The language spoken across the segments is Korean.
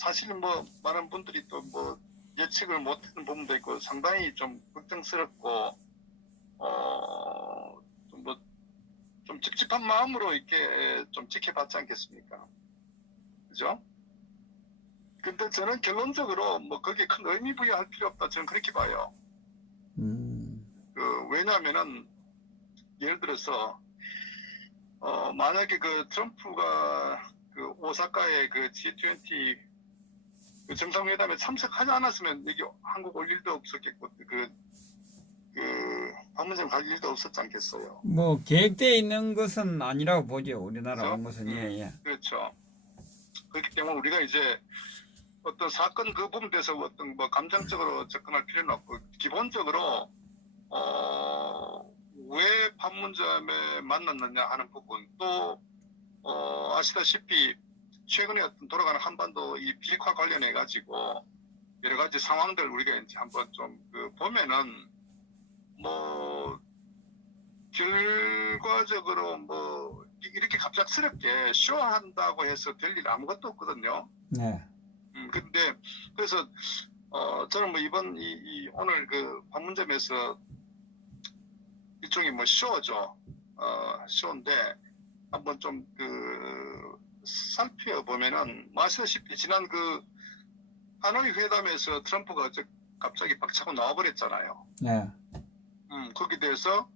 사실은 뭐 많은 분들이 또 뭐 예측을 못했던 부분도 있고 상당히 좀 걱정스럽고 좀 뭐 좀 찝찝한 마음으로 이렇게 좀 지켜봤지 않겠습니까? 그죠? 근데 저는 결론적으로 뭐 거기에 큰 의미 부여할 필요 없다. 저는 그렇게 봐요. 음, 왜냐하면은 예를 들어서 만약에 그 트럼프가 그 오사카의 그 G20 그 정상회담에 참석하지 않았으면 여기 한국 올 일도 없었겠고 그 판문점 갈 일도 없었지 않겠어요. 뭐 계획되어 있는 것은 아니라고 보죠. 우리나라 그렇죠? 온 것은. 예. 그렇죠. 그렇기 때문에 우리가 이제 어떤 사건 그 부분에 대해서 어떤 뭐 감정적으로 접근할 필요는 없고 기본적으로 왜 판문점에 만났느냐 하는 부분 또 아시다시피 최근에 어떤 돌아가는 한반도 이 비핵화 관련해 가지고 여러 가지 상황들 우리가 이제 한번 좀 보면은 뭐 결과적으로 뭐 이렇게 갑작스럽게 쇼한다고 해서 될 일 아무것도 없거든요. 네. 근데 그래서 저는 뭐 이번 오늘 그 판문점에서 일종의 뭐 쇼죠. 쇼인데 한번 좀 살펴보면은 아시다시피 지난 그 하노이 회담에서 트럼프가 갑자기 박차고 나와버렸잖아요. 네. 거기에 대해서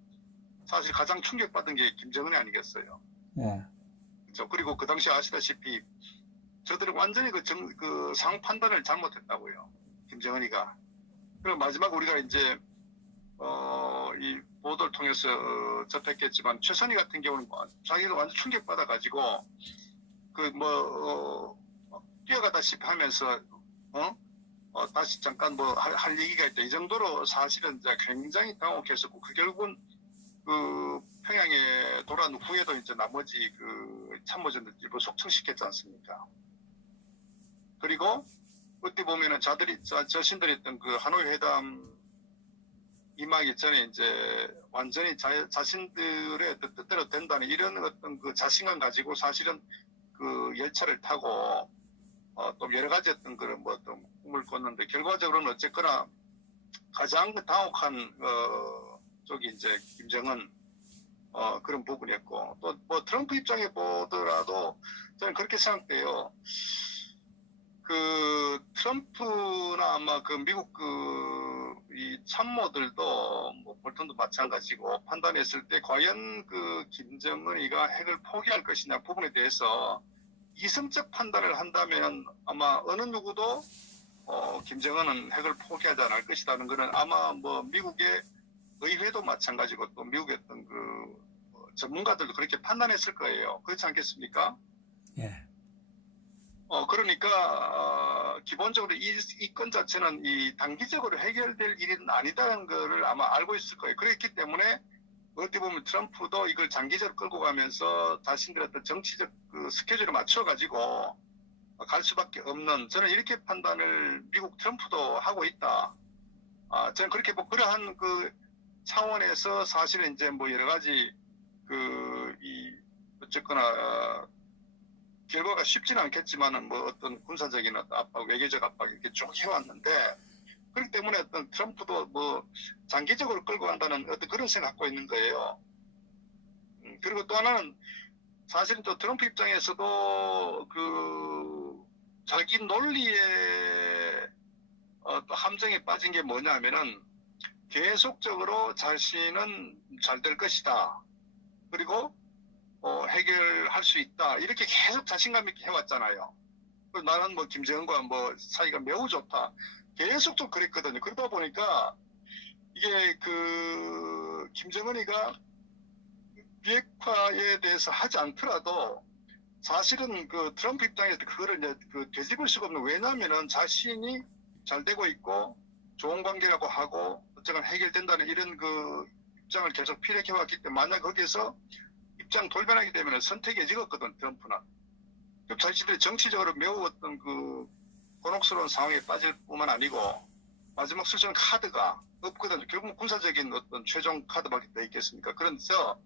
사실 가장 충격받은 게 김정은이 아니겠어요. 네. 그렇죠? 그리고 그 당시 아시다시피 저들은 완전히 그 상황 판단을 잘못했다고요. 김정은이가. 그리고 마지막 우리가 이제 이 보도를 통해서 접했겠지만 최선희 같은 경우는 자기가 완전 충격받아가지고 뛰어가다시피 하면서 다시 잠깐 뭐 할 얘기가 있다. 이 정도로 사실은 이제 굉장히 당혹했었고 그 결국은 그 평양에 돌아온 후에도 이제 나머지 그 참모진들 일부 속청시켰지 않습니까? 그리고 어떻게 보면은 자신들이 했던 그 하노이 회담 임하기 전에 이제 완전히 자신들의 뜻대로 된다는 이런 어떤 그 자신감 가지고 사실은 그 열차를 타고 또 여러 가지 어떤 그런 뭐 어떤 꿈을 꿨는데 결과적으로는 어쨌거나 가장 당혹한 쪽이 이제 김정은 그런 부분이었고 또 뭐 트럼프 입장에 보더라도 저는 그렇게 생각돼요. 그 트럼프나 아마 그 미국 이 참모들도 뭐 볼턴도 마찬가지고 판단했을 때 과연 그 김정은이가 핵을 포기할 것이냐 부분에 대해서 이성적 판단을 한다면 아마 어느 누구도 김정은은 핵을 포기하지 않을 것이라는 것은 아마 뭐 미국의 의회도 마찬가지고 또 미국의 어떤 전문가들도 그렇게 판단했을 거예요. 그렇지 않겠습니까? 예. 그러니까 기본적으로 이 건 자체는 이 단기적으로 해결될 일은 아니다는 것을 아마 알고 있을 거예요. 그렇기 때문에 어떻게 보면 트럼프도 이걸 장기적으로 끌고 가면서 자신들의 어떤 정치적 그 스케줄에 맞춰가지고 갈 수밖에 없는 저는 이렇게 판단을 미국 트럼프도 하고 있다. 저는 그렇게 뭐 그러한 그 차원에서 사실은 이제 뭐 여러 가지 어쨌거나 결과가 쉽지는 않겠지만은 뭐 어떤 군사적인 어떤 압박, 외교적 압박 이렇게 쭉 해왔는데 그렇기 때문에 어떤 트럼프도 뭐 장기적으로 끌고 간다는 어떤 그런 생각 갖고 있는 거예요. 그리고 또 하나는 사실은 또 트럼프 입장에서도 자기 논리에 또 함정에 빠진 게 뭐냐면은 계속적으로 자신은 잘 될 것이다. 그리고 해결할 수 있다. 이렇게 계속 자신감 있게 해왔잖아요. 나는 뭐 김정은과 뭐 사이가 매우 좋다. 계속 좀 그랬거든요. 그러다 보니까 이게 김정은이가 비핵화에 대해서 하지 않더라도 사실은 그 트럼프 입장에서 그거를 이제 되짚을 수가 없는 왜냐면은 자신이 잘 되고 있고 좋은 관계라고 하고 어쨌든 해결된다는 이런 입장을 계속 피력해왔기 때문에 만약 거기에서 입장 돌변하게 되면 선택해지거든 트럼프는. 자신들이 정치적으로 매우 어떤 곤혹스러운 상황에 빠질 뿐만 아니고 마지막 쓸 카드가 없거든요. 결국 군사적인 어떤 최종 카드밖에 더 있겠습니까? 그래서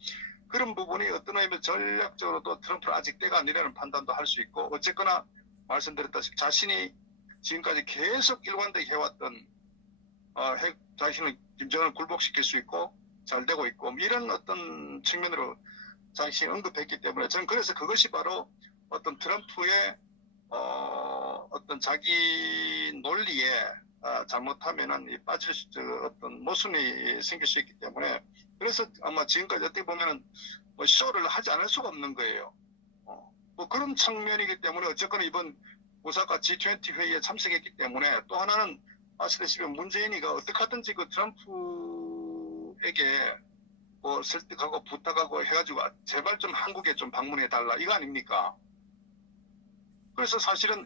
그런 부분이 어떤 의미에서 전략적으로도 트럼프는 아직 때가 아니라는 판단도 할 수 있고 어쨌거나 말씀드렸다시피 자신이 지금까지 계속 일관되게 해왔던 자신을 김정은을 굴복시킬 수 있고 잘 되고 있고 이런 어떤 측면으로 자신이 언급했기 때문에 저는 그래서 그것이 바로 어떤 트럼프의 어떤 자기 논리에 잘못하면은 빠질 어떤 모순이 생길 수 있기 때문에 그래서 아마 지금까지 어떻게 보면은 뭐 쇼를 하지 않을 수가 없는 거예요. 뭐 그런 측면이기 때문에 어쨌거나 이번 오사카 G20 회의에 참석했기 때문에 또 하나는 아시다시피 문재인이가 어떻게 하든지 그 트럼프에게 뭐 설득하고 부탁하고 해가지고 제발 좀 한국에 좀 방문해 달라 이거 아닙니까? 그래서 사실은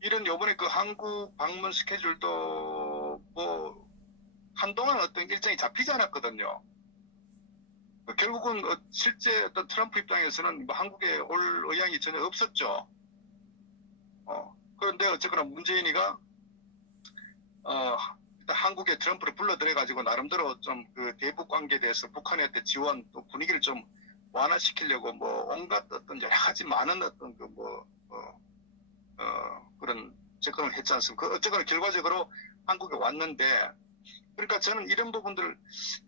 이런 요번에 그 한국 방문 스케줄도 뭐 한동안 어떤 일정이 잡히지 않았거든요. 결국은 실제 어떤 트럼프 입장에서는 뭐 한국에 올 의향이 전혀 없었죠. 그런데 어쨌거나 문재인이가 일단 한국에 트럼프를 불러들여가지고 나름대로 좀 그 대북 관계에 대해서 북한의 어떤 지원 또 분위기를 좀 완화시키려고 뭐 온갖 어떤 여러 가지 많은 어떤 그 그런 접근을 했지 않습니까? 어쨌거나 결과적으로 한국에 왔는데 그러니까 저는 이런 부분들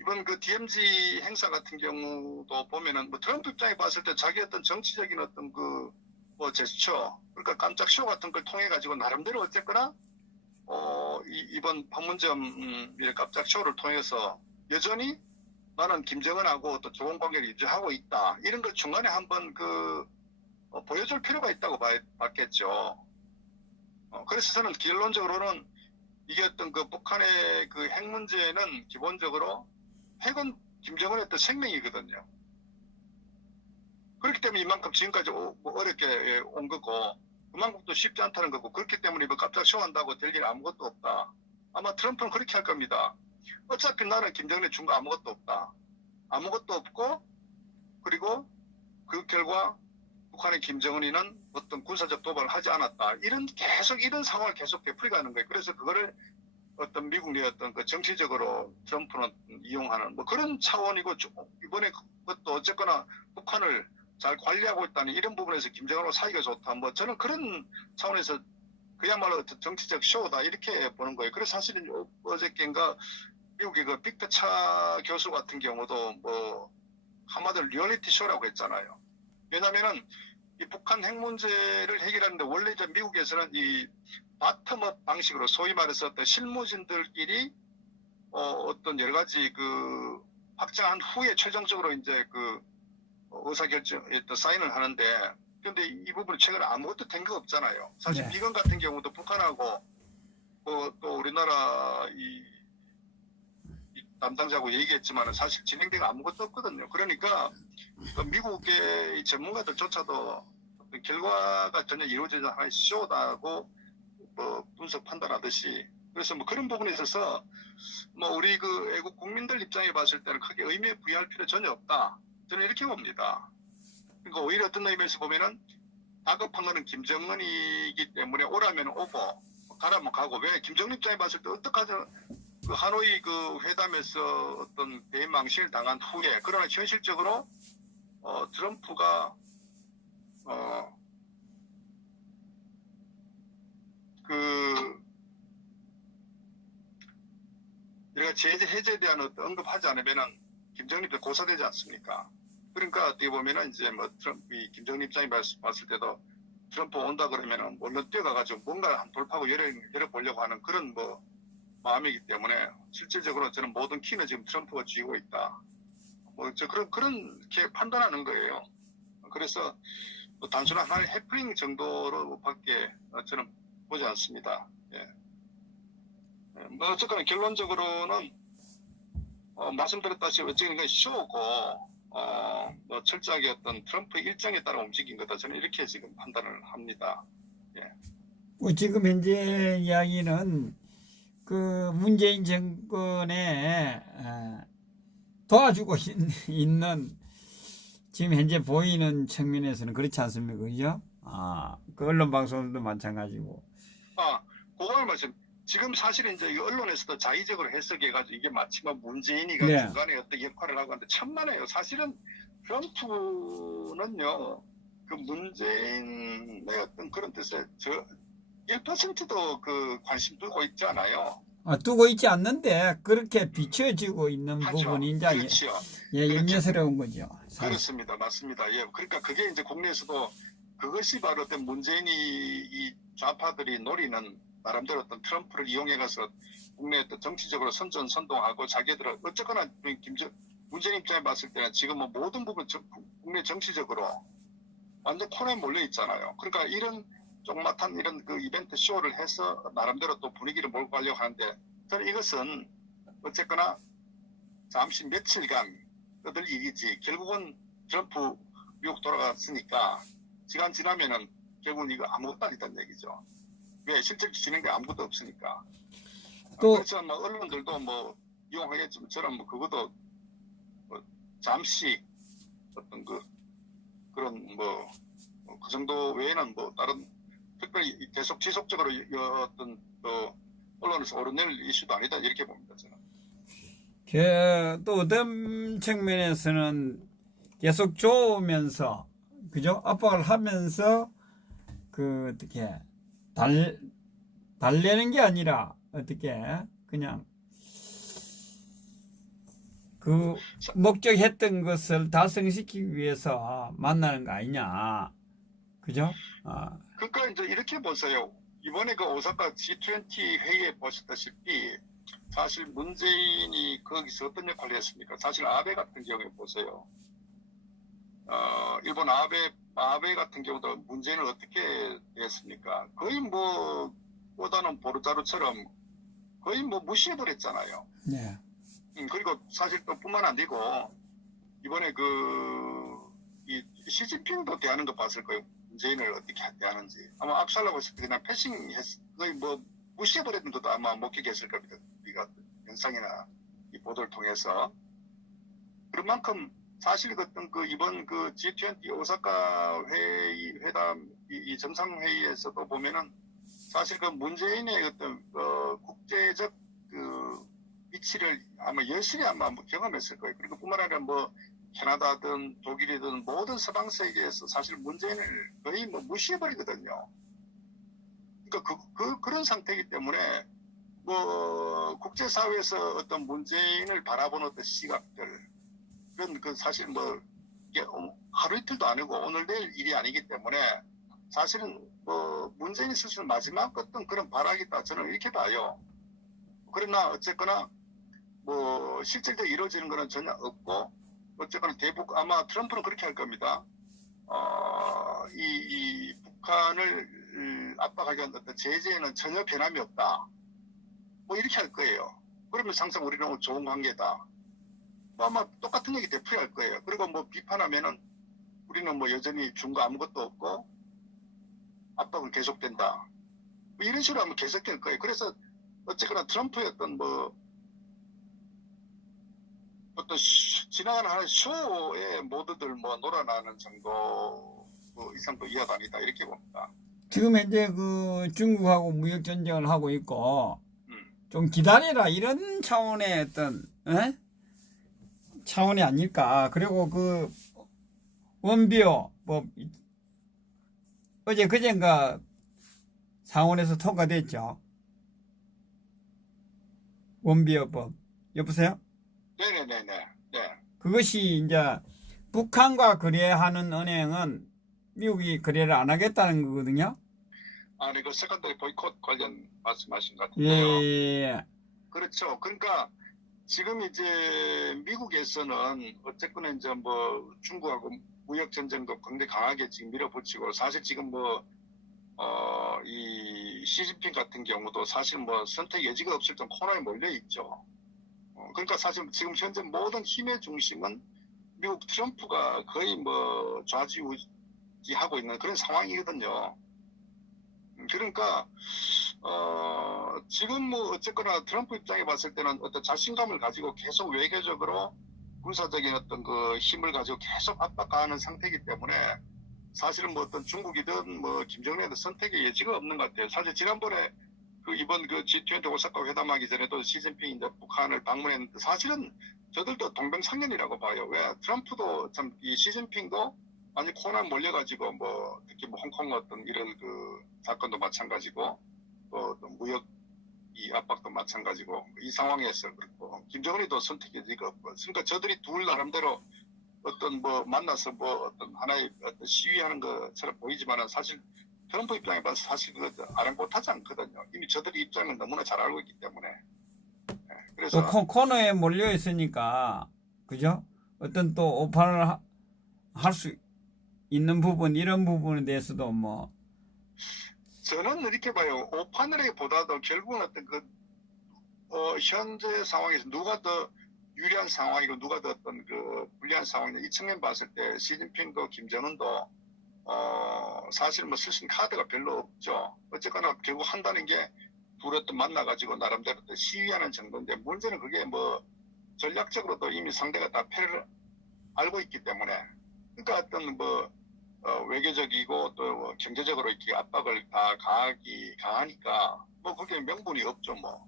이번 그 DMZ 행사 같은 경우도 보면은 뭐 트럼프 입장에 봤을 때 자기 어떤 정치적인 어떤 그 뭐 제스처 그러니까 깜짝 쇼 같은 걸 통해 가지고 나름대로 어쨌거나 이번 판문점 깜짝 쇼를 통해서 여전히 나는 김정은하고 또 좋은 관계를 유지하고 있다 이런 걸 중간에 한번 보여줄 필요가 있다고 봤겠죠. 그래서 저는 결론적으로는 이게 어떤 그 북한의 그 핵 문제는 기본적으로 핵은 김정은의 어떤 생명이거든요. 그렇기 때문에 이만큼 지금까지 어렵게 온 거고 그만큼 또 쉽지 않다는 거고 그렇기 때문에 이거 깜짝 쇼한다고 될 일 아무것도 없다. 아마 트럼프는 그렇게 할 겁니다. 어차피 나는 김정은에 준 거 아무것도 없다. 아무것도 없고 그리고 그 결과 북한의 김정은이는 어떤 군사적 도발을 하지 않았다. 계속 이런 상황을 계속 되풀이가는 거예요. 그래서 그거를 어떤 미국 내 어떤 그 정치적으로 트럼프는 이용하는 뭐 그런 차원이고 이번에 그것도 어쨌거나 북한을 잘 관리하고 있다는 이런 부분에서 김정은하고 사이가 좋다. 뭐 저는 그런 차원에서 그야말로 정치적 쇼다 이렇게 보는 거예요. 그래서 사실은 어저께인가 미국의 그 빅터 차 교수 같은 경우도 뭐 한마디로 리얼리티 쇼라고 했잖아요. 왜냐면은 이 북한 핵 문제를 해결하는데 원래 이제 미국에서는 이 바텀업 방식으로 소위 말해서 어떤 실무진들끼리 어떤 여러 가지 그 확장한 후에 최종적으로 이제 그 의사결정에 또 사인을 하는데 그런데 이 부분은 최근에 아무것도 된 거 없잖아요. 사실 네. 미건 같은 경우도 북한하고 또 우리나라 이 담당자하고 얘기했지만 사실 진행된 거 아무것도 없거든요. 그러니까 미국의 전문가들조차도 결과가 전혀 이루어지지 않은 하나의 쇼다고 분석 판단하듯이 그래서 뭐 그런 부분에 있어서 뭐 우리 그 애국 국민들 입장에 봤을 때는 크게 의미에 부여할 필요 전혀 없다. 저는 이렇게 봅니다. 그러니까 오히려 어떤 의미에서 보면은 다급한 거는 김정은이기 때문에 오라면 오고 가라면 가고 왜 김정은 입장에 봤을 때 어떡하죠? 그 하노이 그 회담에서 어떤 대망신을 당한 후에 그러나 현실적으로 트럼프가 우리가 제재 해제에 대한 어떤 언급하지 않으면은 김정은이 고사되지 않습니까? 그러니까 어떻게 보면은 이제 뭐 김정은 입장이 봤을 때도 트럼프 온다 그러면은 물론 뛰어가가지고 뭔가 돌파구 열어보려고 하는 그런 뭐 마음이기 때문에 실질적으로 저는 모든 키는 지금 트럼프가 쥐고 있다. 뭐 그렇게 판단하는 거예요. 그래서 뭐 단순한 하나의 해프닝 정도로밖에 저는 보지 않습니다. 예. 뭐 어쨌거나 결론적으로는 말씀드렸다시피 어쨌든 이건 쇼고 뭐 철저하게 어떤 트럼프 일정에 따라 움직인 거다. 저는 이렇게 지금 판단을 합니다. 예. 뭐 지금 현재 이야기는 그 문재인 정권에 도와주고 있는 지금 현재 보이는 측면에서는 그렇지 않습니까? 그죠? 그 언론 방송도 마찬가지고. 그걸 말씀. 지금 사실은 이제 이 언론에서도 자의적으로 해석해가지고 이게 마치면 문재인이가 네. 중간에 어떤 역할을 하고 하는데 천만에요. 사실은 트럼프는요 그 문재인의 어떤 그런 뜻에 1%도 그 관심 두고 있지 않아요. 두고 있지 않는데 그렇게 비춰지고 있는 하죠. 부분이 이제 그렇지요. 예, 그렇죠. 염려스러운 거죠. 사실. 그렇습니다. 맞습니다. 예. 그러니까 그게 이제 국내에서도 그것이 바로 어떤 문재인이 이 좌파들이 노리는 나름대로 어떤 트럼프를 이용해가서 국내 어떤 정치적으로 선전선동하고 자기들은 어쨌거나 문재인 입장에 봤을 때는 지금 뭐 모든 부분 국내 정치적으로 완전 코너에 몰려 있잖아요. 그러니까 이런 조그맣한 이런 그 이벤트 쇼를 해서 나름대로 또 분위기를 몰고 가려고 하는데 저는 이것은 어쨌거나 잠시 며칠간 떠들 일이지 결국은 트럼프 미국 돌아갔으니까 시간 지나면은 결국은 이거 아무것도 아니다는 얘기죠. 왜 실제 진행된 게 아무것도 없으니까. 또 그렇지만 뭐 언론들도 뭐 이용하겠지만 저는 뭐 그것도 뭐 잠시 어떤 그런 뭐 그 정도 외에는 뭐 다른 특별히 계속 지속적으로 어떤 언론에서 오르낼 이슈도 아니다 이렇게 봅니다 저는. 또 어떤 측면에서는 계속 좋으면서 그죠? 압박을 하면서 그 어떻게 달래는 게 아니라 어떻게 그냥 그 목적했던 것을 달성시키기 위해서 만나는 거 아니냐, 그죠? 그러니까 이제 이렇게 보세요. 이번에 그 오사카 G20 회의에 보셨다시피 사실 문재인이 거기서 어떤 역할을 했습니까? 사실 아베 같은 경우에 보세요. 일본 아베 같은 경우도 문재인을 어떻게 했습니까? 거의 뭐 보다는 보르자루처럼 거의 뭐 무시해버렸잖아요. 네. 그리고 사실 또 뿐만 아니고 이번에 이 시진핑도 대하는 거 봤을 거예요. 문재인을 어떻게 대하는지 아마 압살라고 했을 때 그냥 거의 뭐 무시해버렸던 것도 아마 목격했을 겁니다. 우리가 영상이나 이 보도를 통해서 그런 만큼 사실 이번 그 G20 오사카 회담 이 정상회의에서도 보면은 사실 그 문재인의 어떤 국제적 위치를 아마 여실히 아마 경험했을 거예요. 그리고 뿐만 아니라 뭐 캐나다든 독일이든 모든 서방 세계에서 사실 문재인을 거의 뭐 무시해버리거든요. 그러니까 그런 상태이기 때문에 뭐 국제사회에서 어떤 문재인을 바라보는 어떤 시각들 그런 사실 뭐 이게 하루 이틀도 아니고 오늘 내일 일이 아니기 때문에 사실은 뭐 문재인이 스스로 마지막 어떤 그런 발악이다 저는 이렇게 봐요. 그러나 어쨌거나 뭐 실질적으로 이루어지는 것은 전혀 없고 어쨌거나 아마 트럼프는 그렇게 할 겁니다. 이 북한을 압박하기 위한 어떤 제재에는 전혀 변함이 없다. 뭐 이렇게 할 거예요. 그러면 항상 우리는 좋은 관계다. 뭐 아마 똑같은 얘기 되풀이할 거예요. 그리고 뭐 비판하면은 우리는 뭐 여전히 준 거 아무것도 없고 압박은 계속된다. 뭐 이런 식으로 하면 계속될 거예요. 그래서 어쨌거나 트럼프의 어떤 지나가는 하나의 쇼에 모두들 뭐 놀아나는 정도 이상 이하가 아니다 이렇게 봅니다. 지금 현재 그 중국하고 무역 전쟁을 하고 있고 좀 기다리라 이런 차원의 어떤 차원이 아닐까. 그리고 그 원비어 뭐 어제 그젠가 상원에서 통과됐죠. 원비어법. 여보세요? 네네네네. 네. 그것이 이제 북한과 거래하는 은행은 미국이 거래를 안 하겠다는 거거든요. 아니 그 세컨더리 보이콧 관련 말씀하신 것 예, 같은데요. 예. 그렇죠. 그러니까 지금 이제 미국에서는 어쨌거나 이제 뭐 중국하고 무역 전쟁도 굉장히 강하게 지금 밀어붙이고 사실 지금 이 시진핑 같은 경우도 사실 뭐 선택 여지가 없을 정도 코너에 몰려 있죠. 그러니까 사실 지금 현재 모든 힘의 중심은 미국 트럼프가 거의 뭐 좌지우지하고 있는 그런 상황이거든요. 그러니까 지금 뭐 어쨌거나 트럼프 입장에 봤을 때는 어떤 자신감을 가지고 계속 외교적으로 군사적인 어떤 그 힘을 가지고 계속 압박하는 상태이기 때문에 사실은 뭐 어떤 중국이든 뭐 김정은이든 선택의 여지가 없는 것 같아요. 사실 지난번에 이번 G20 오사카 회담하기 전에도 시진핑이 이제 북한을 방문했는데 사실은 저들도 동병상련이라고 봐요. 왜 트럼프도 참 이 시진핑도 아니 코로나 몰려가지고 뭐 특히 뭐 홍콩 어떤 이런 그 사건도 마찬가지고 또 무역 이 압박도 마찬가지고 이 상황에서 그렇고 김정은이도 선택의 여지가 없고 그러니까 저들이 둘 나름대로 어떤 뭐 만나서 뭐 어떤 하나의 어떤 시위하는 것처럼 보이지만은 사실 트럼프 입장에 봐서 사실 그거 아랑곳하지 않거든요. 이미 저들이 입장을 너무나 잘 알고 있기 때문에. 그래서 또 코너에 몰려 있으니까 그죠? 어떤 또 오판을 할 수 있는 부분 이런 부분에 대해서도 뭐 저는 이렇게 봐요. 오판을보다도 결국은 어떤 그 현재 상황에서 누가 더 유리한 상황이고 누가 더 어떤 그 불리한 상황이냐 이 측면 봤을 때 시진핑도 김정은도 사실 뭐 쓸 수 있는 카드가 별로 없죠. 어쨌거나 결국 한다는 게 둘이 또 만나가지고 나름대로 또 시위하는 정도인데 문제는 그게 뭐 전략적으로도 이미 상대가 다 패를 알고 있기 때문에 그러니까 어떤 뭐 외교적이고 또 경제적으로 이렇게 압박을 다 가하니까 뭐 그게 명분이 없죠 뭐.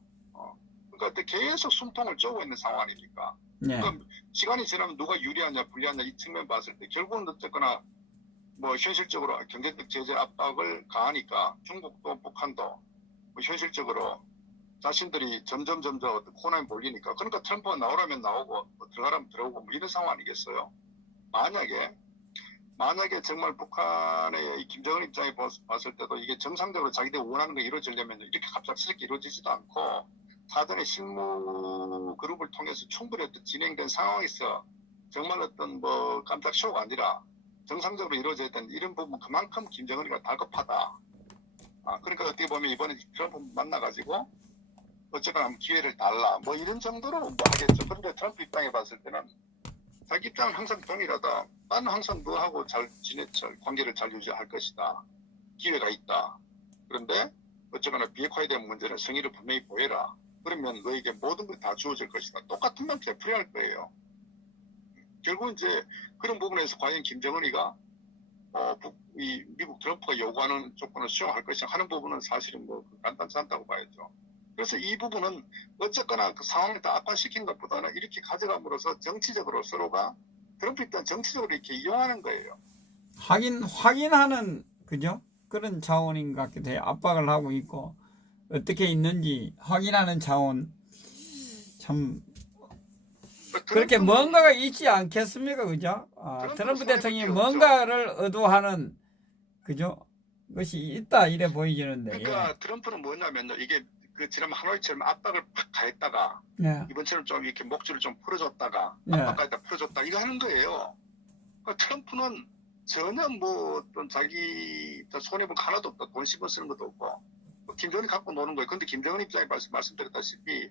그러니까 계속 숨통을 쪼고 있는 상황 아닙니까? 네. 그러니까 시간이 지나면 누가 유리하냐 불리하냐 이 측면 봤을 때 결국은 어쨌거나 뭐 현실적으로 경제적 제재 압박을 가하니까 중국도 북한도 뭐 현실적으로 자신들이 점점 코너에 몰리니까 그러니까 트럼프가 나오라면 나오고 뭐 들어가라면 들어오고 뭐 이런 상황 아니겠어요? 만약에 정말 북한의 이 김정은 입장에 봤을 때도 이게 정상적으로 자기들이 원하는 게 이루어지려면 이렇게 갑작스럽게 이루어지지도 않고 사전에 실무 그룹을 통해서 충분히 진행된 상황에서 정말 어떤 뭐 깜짝 쇼가 아니라 정상적으로 이루어져야 되는 이런 부분 그만큼 김정은이가 다급하다. 그러니까 어떻게 보면 이번에 트럼프 만나가지고 어쨌거나 기회를 달라 뭐 이런 정도로 뭐 하겠죠. 그런데 트럼프 입장에 봤을 때는 자기 입장은 항상 동일하다. 나는 항상 너하고 잘 관계를 잘 유지할 것이다. 기회가 있다. 그런데 어쨌거나 비핵화에 대한 문제는 성의를 분명히 보여라. 그러면 너에게 모든 걸 다 주어질 것이다. 똑같은 말 되풀이할 거예요. 결국 이제 그런 부분에서 과연 김정은이가 미국 트럼프가 요구하는 조건을 수용할 것이냐 하는 부분은 사실은 뭐 간단치 않다고 봐야죠. 그래서 이 부분은 어쨌거나 그 상황을 다 악화시킨 것보다는 이렇게 가져감으로써 정치적으로 서로가 트럼프 입장 정치적으로 이렇게 이용하는 거예요. 확인하는 그죠? 그런 차원인 것 같기도 해요. 압박을 하고 있고 어떻게 있는지 확인하는 차원 참 그렇게 뭔가가 있지 않겠습니까? 그죠? 트럼프 대통령이 뭔가를 의도하는 그죠? 것이 있다 이래 보이지는데. 그러니까 트럼프는 뭐냐면요. 이게 그 지난 하노이처럼 압박을 팍 가했다가 이번처럼 좀 이렇게 목줄을 좀 풀어줬다가 압박까지 풀어줬다 이거 하는 거예요. 그러니까 트럼프는 전혀 뭐 어떤 자기 손해본 거 하나도 없다. 돈 씹어 쓰는 것도 없고 김정은이 갖고 노는 거예요. 근데 김정은 입장에 말씀드렸다시피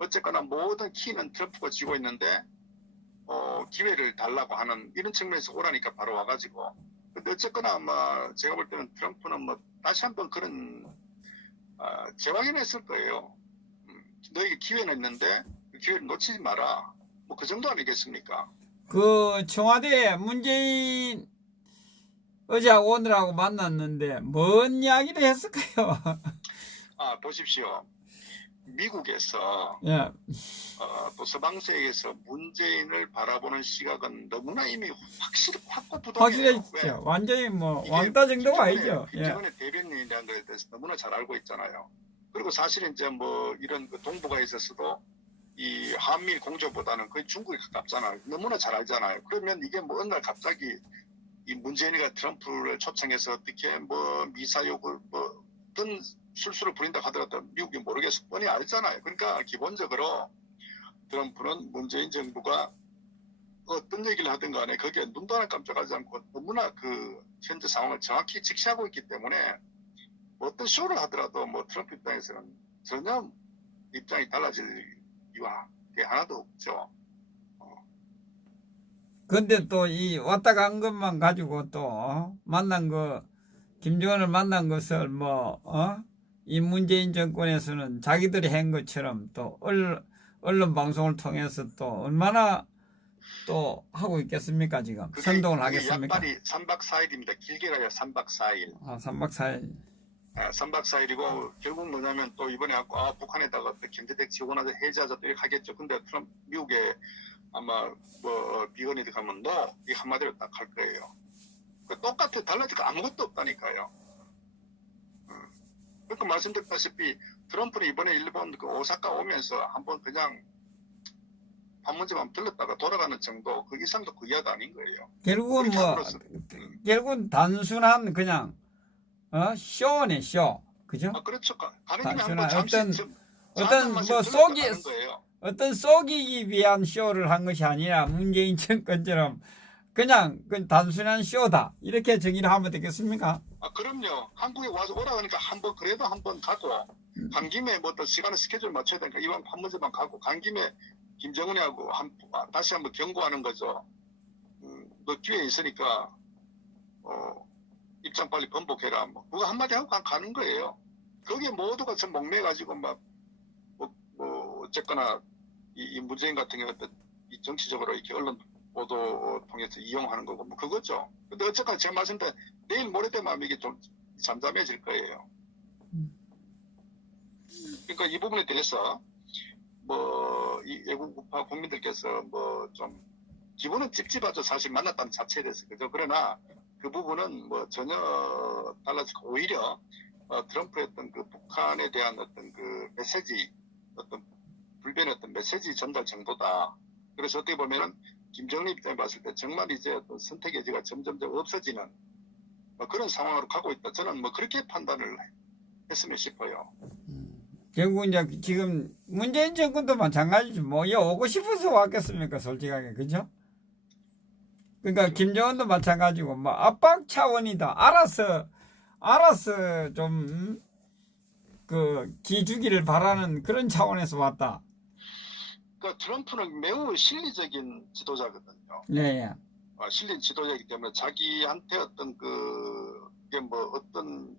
어쨌거나 모든 키는 트럼프가 쥐고 있는데 기회를 달라고 하는 이런 측면에서 오라니까 바로 와가지고 근데 어쨌거나 아마 제가 볼 때는 트럼프는 뭐 다시 한번 그런 재확인했을 거예요. 너에게 기회는 있는데 그 기회를 놓치지 마라. 뭐 그 정도 아니겠습니까? 그 청와대 문재인 어제하고 오늘하고 만났는데 뭔 이야기를 했을까요? 보십시오. 미국에서 또 서방세계에서 문재인을 바라보는 시각은 너무나 이미 확실히 확고부동이에요. 확실했죠. 완전히 뭐 왕따 정도가 아니죠. 김정은의 대변인이라는 것에 대해서 너무나 잘 알고 있잖아요. 그리고 사실은 이제 뭐 이런 그 동북아에 있어서도 이 한미일 공조보다는 거의 중국에 가깝잖아요. 너무나 잘 알잖아요. 그러면 이게 뭐 어느 날 갑자기 이 문재인이가 트럼프를 초청해서 어떻게 뭐 미사 요구 뭐 어떤 술수를 부린다 하더라도 미국이 모르겠어 뻔히 알잖아요. 그러니까 기본적으로 트럼프는 문재인 정부가 어떤 얘기를 하든 간에 거기에 눈도 하나 깜짝하지 않고 너무나 그 현재 상황을 정확히 직시하고 있기 때문에 어떤 쇼를 하더라도 뭐 트럼프 입장에서는 전혀 입장이 달라질 이유가 하나도 없죠. 근데 또 이 왔다 간 것만 가지고 또 만난 거 김정은을 만난 것을 이 문재인 정권에서는 자기들이 한 것처럼 또 언론 방송을 통해서 또 얼마나 또 하고 있겠습니까 지금 선동을 하겠습니까? 약발이 3박 4일입니다. 길게 가야 3박 4일. 3박 4일. 3박 4일이고 결국 뭐냐면 또 이번에 북한에다가 경제적 지원하자 해제하자 또 이렇게 하겠죠. 근데 미국에 아마 뭐 비건이 가면 이 한마디로 딱 할 거예요. 똑같아. 달라질 거 아무것도 없다니까요. 그러니까 말씀드렸다시피 트럼프는 이번에 일본 그 오사카 오면서 한번 그냥 판문점 한번 들렀다가 돌아가는 정도, 그 이상도 그 이하도 아닌 거예요. 결국은 뭐 결국은 단순한 그냥 쇼네 쇼, 그죠? 그렇죠. 가는 김에 단순한 한번 잠시 어떤 뭐 어떤 속이기 위한 쇼를 한 것이 아니라 문재인 정권처럼 그냥 단순한 쇼다 이렇게 정의를 하면 되겠습니까? 그럼요. 한국에 와서 오라니까 한번 그래도 한번 가고 간 김에 뭐 또 시간을 스케줄 맞춰야 되니까 이왕 판문점만 가고 간 김에 김정은하고 다시 한번 경고하는 거죠. 너 기회 있으니까 입장 빨리 번복해라. 뭐 그거 한마디 하고 가는 거예요. 거기에 모두가 참 목매가지고 막 어쨌거나 이 문재인 같은 경우는 이 정치적으로 이렇게 언론 보도 통해서 이용하는 거고 뭐 그거죠. 근데 어쨌거나 제가 말씀드린 내일 모레 되면 이게 좀 잠잠해질 거예요. 그러니까 이 부분에 대해서 이 외국 우파 국민들께서 좀 기분은 찝찝하죠. 사실 만났다는 자체에 대해서. 그죠? 그러나 그 부분은 전혀 달라지고 오히려 트럼프의 어떤 그 북한에 대한 어떤 그 메시지, 어떤 불변의 어떤 메시지 전달 정도다. 그래서 어떻게 보면은 김정일 입장에 봤을 때 정말 이제 어떤 선택 여지가 점점 없어지는 그런 상황으로 가고 있다. 저는 그렇게 판단을 했으면 싶어요. 결국 이제 지금 문재인 정권도 마찬가지죠. 오고 싶어서 왔겠습니까? 솔직하게. 그죠? 그러니까 김정은도 마찬가지고 압박 차원이다. 알아서 좀 기주기를 바라는 그런 차원에서 왔다. 그러니까 트럼프는 매우 실리적인 지도자거든요. 네. 실린 지도자이기 때문에 자기한테 어떤 이게 어떤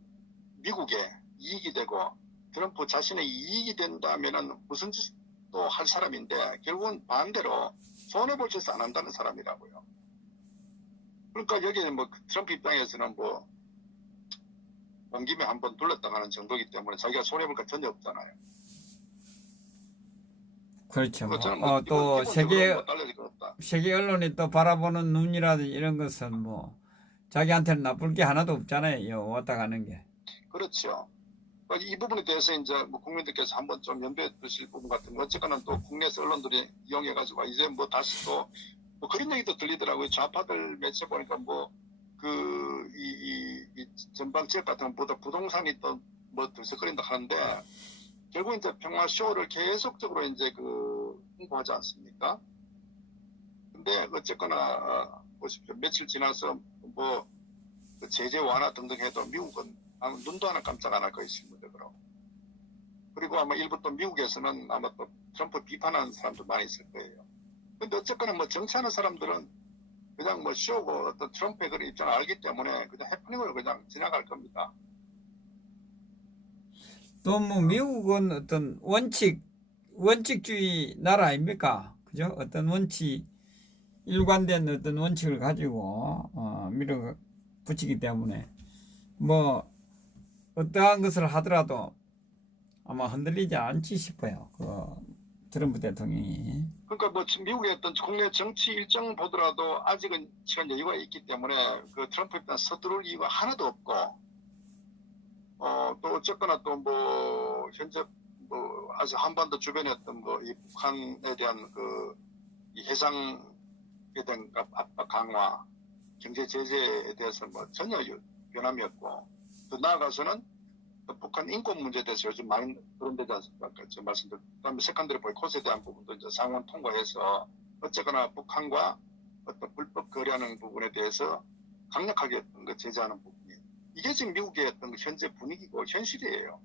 미국에 이익이 되고 트럼프 자신의 이익이 된다면은 무슨 짓도 할 사람인데 결국은 반대로 손해볼 짓을 안 한다는 사람이라고요. 그러니까 여기에 트럼프 입장에서는 온 김에 한번 둘렀다 가는 정도이기 때문에 자기가 손해볼 거 전혀 없잖아요. 그렇죠. 또 세계 언론이 또 바라보는 눈이라든지 이런 것은 자기한테는 나쁠 게 하나도 없잖아요. 왔다 가는 게. 그렇죠. 이 부분에 대해서 이제 국민들께서 한번 좀 염두에 두실 부분 같은 거. 어쨌거나 또 국내에서 언론들이 이용해가지고 이제 다시 또 그런 얘기도 들리더라고요. 좌파들 매체 보니까 이 전방 지역 같은 것보다 부동산이 또 들썩거린다 하는데 결국 이제 평화 쇼를 계속적으로 이제 홍보하지 않습니까? 근데 어쨌거나 보십시오. 며칠 지나서 제재 완화 등등 해도 미국은 아마 눈도 하나 깜짝 안 할 거예요. 실무적으로. 그리고 아마 일부 또 미국에서는 아마 또 트럼프 비판하는 사람도 많이 있을 거예요. 근데 어쨌거나 정치하는 사람들은 그냥 쇼고 어떤 트럼프의 그런 입장을 알기 때문에 그냥 해프닝으로 그냥 지나갈 겁니다. 또 미국은 어떤 원칙주의 나라 아닙니까? 그죠? 어떤 일관된 어떤 원칙을 가지고 밀어붙이기 때문에 어떠한 것을 하더라도 아마 흔들리지 않지 싶어요. 트럼프 대통령이. 그러니까 미국의 어떤 국내 정치 일정 보더라도 아직은 시간 여유가 있기 때문에 트럼프 일단 서두를 이유가 하나도 없고 또 어쨌거나 또 현재 아직 한반도 주변에 어떤 이 북한에 대한 이 해상에 대한 압박 강화, 경제 제재에 대해서 전혀 변함이 없고 더 나아가서는 북한 인권 문제에 대해서 요즘 많이 거론되지 않습니까? 제가 말씀드린 그다음에 세컨더리 보이콧에 대한 부분도 이제 상원 통과해서 어쨌거나 북한과 어떤 불법 거래하는 부분에 대해서 강력하게 어떤 제재하는 부분이 이게 지금 미국의 어떤 현재 분위기고 현실이에요.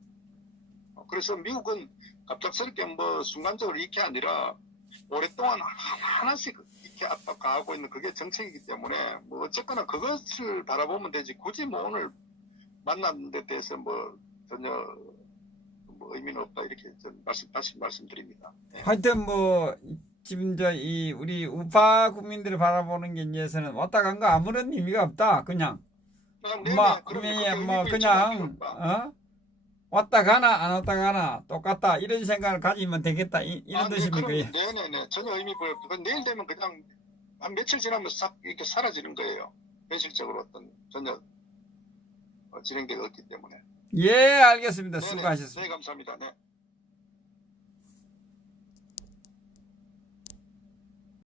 그래서 미국은 갑작스럽게 순간적으로 이게 아니라 오랫동안 하나씩 이렇게 압박하고 있는 그게 정책이기 때문에 어쨌거나 그것을 바라보면 되지 굳이 오늘 만난 데 대해서 전혀 의미는 없다 이렇게 다시 말씀드립니다. 네. 하여튼 지금 우리 우파 국민들을 바라보는 견지에서는 왔다 간 거 아무런 의미가 없다. 그냥 그냥 왔다 가나 안 왔다 가나 똑같다 이런 생각을 가지면 되겠다 이런 뜻입니까? 네네네 전혀 의미 없고 내일 되면 그냥 한 며칠 지나면 싹 이렇게 사라지는 거예요. 현실적으로 어떤 전혀 진행되었기 때문에. 예, 알겠습니다. 네네, 수고하셨습니다. 네, 감사합니다. 네.